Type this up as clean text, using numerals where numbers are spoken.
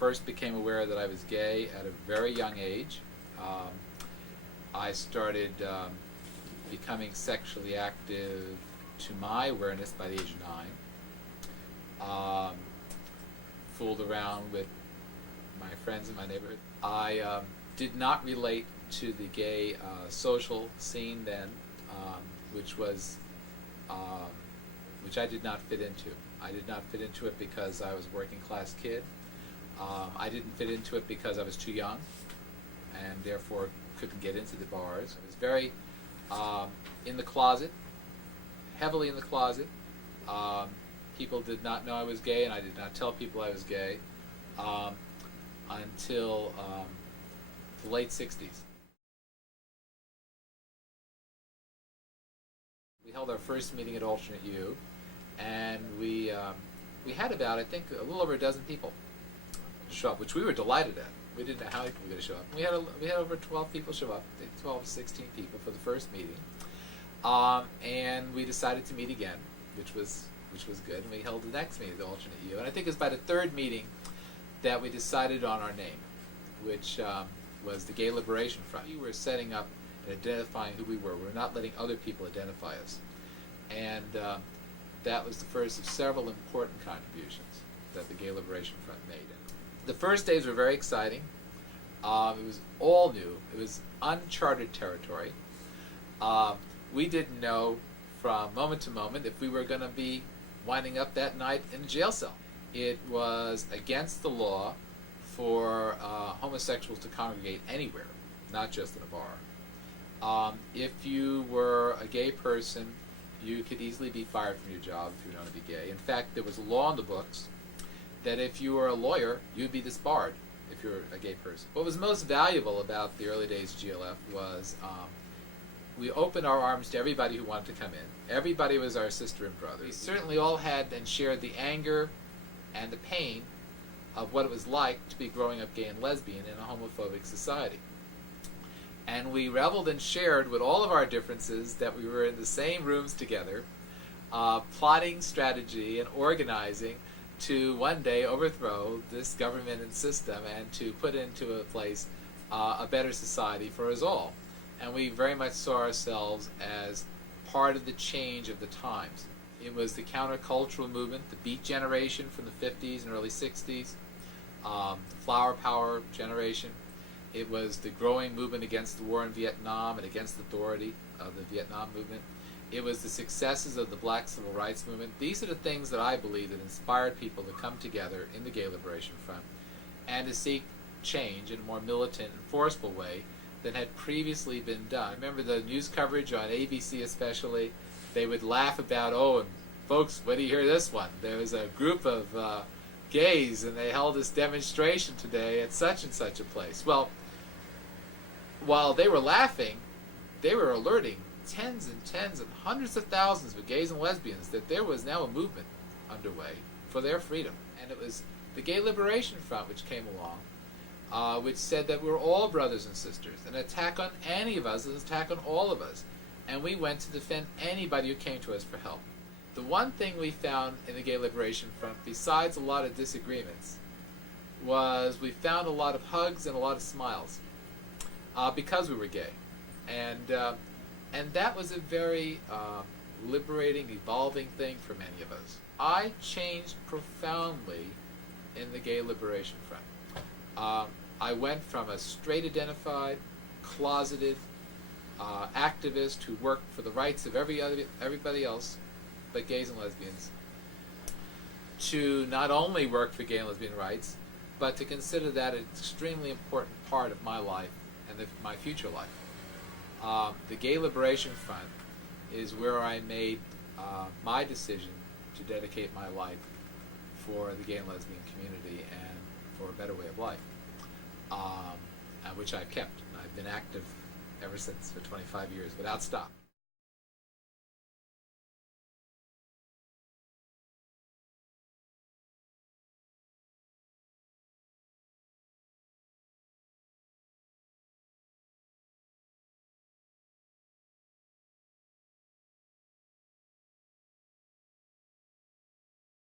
first became aware that I was gay at a very young age. I started becoming sexually active to my awareness by the age of 9. Fooled around with my friends in my neighborhood. I did not relate to the gay social scene then, which I did not fit into. I did not fit into it because I was a working class kid. I didn't fit into it because I was too young and therefore couldn't get into the bars. I was very in the closet, heavily in the closet. People did not know I was gay, and I did not tell people I was gay until the late 60s. We held our first meeting at Alternate U, and we had about, I think, a little over a dozen people show up, which we were delighted at. We didn't know how many people were going to show up. We had over 12 people show up, 12 to 16 people for the first meeting, and we decided to meet again, which was good. And we held the next meeting at the Alternate U, and I think it was by the third meeting that we decided on our name, which was the Gay Liberation Front. We were setting up and identifying who we were. We were not letting other people identify us, and that was the first of several important contributions that the Gay Liberation Front made. The first days were very exciting. It was all new. It was uncharted territory. We didn't know from moment to moment if we were going to be winding up that night in a jail cell. It was against the law for homosexuals to congregate anywhere, not just in a bar. If you were a gay person, you could easily be fired from your job if you were known to be gay. In fact, there was a law in the books that if you were a lawyer, you'd be disbarred if you were a gay person. What was most valuable about the early days of GLF was we opened our arms to everybody who wanted to come in. Everybody was our sister and brother. We certainly all had and shared the anger and the pain of what it was like to be growing up gay and lesbian in a homophobic society. And we reveled and shared with all of our differences that we were in the same rooms together, plotting strategy and organizing to one day overthrow this government and system and to put into a place a better society for us all. And we very much saw ourselves as part of the change of the times. It was the countercultural movement, the Beat generation from the 50s and early 60s, the Flower Power generation. It was the growing movement against the war in Vietnam and against the authority of the Vietnam movement. It was the successes of the Black Civil Rights Movement. These are the things that I believe that inspired people to come together in the Gay Liberation Front and to seek change in a more militant and forceful way than had previously been done. Remember the news coverage on ABC especially? They would laugh about, oh, and folks, when do you hear this one? There was a group of gays and they held this demonstration today at such and such a place. Well, while they were laughing, they were alerting tens and hundreds of thousands of gays and lesbians that there was now a movement underway for their freedom. And it was the Gay Liberation Front which came along, which said that we were all brothers and sisters. An attack on any of us is an attack on all of us. And we went to defend anybody who came to us for help. The one thing we found in the Gay Liberation Front, besides a lot of disagreements, was we found a lot of hugs and a lot of smiles because we were gay. And that was a very liberating, evolving thing for many of us. I changed profoundly in the Gay Liberation Front. I went from a straight-identified, closeted activist who worked for the rights of everybody else but gays and lesbians to not only work for gay and lesbian rights, but to consider that an extremely important part of my life and my future life. The Gay Liberation Front is where I made my decision to dedicate my life for the gay and lesbian community and for a better way of life, which I've kept. I've been active ever since for 25 years without stop.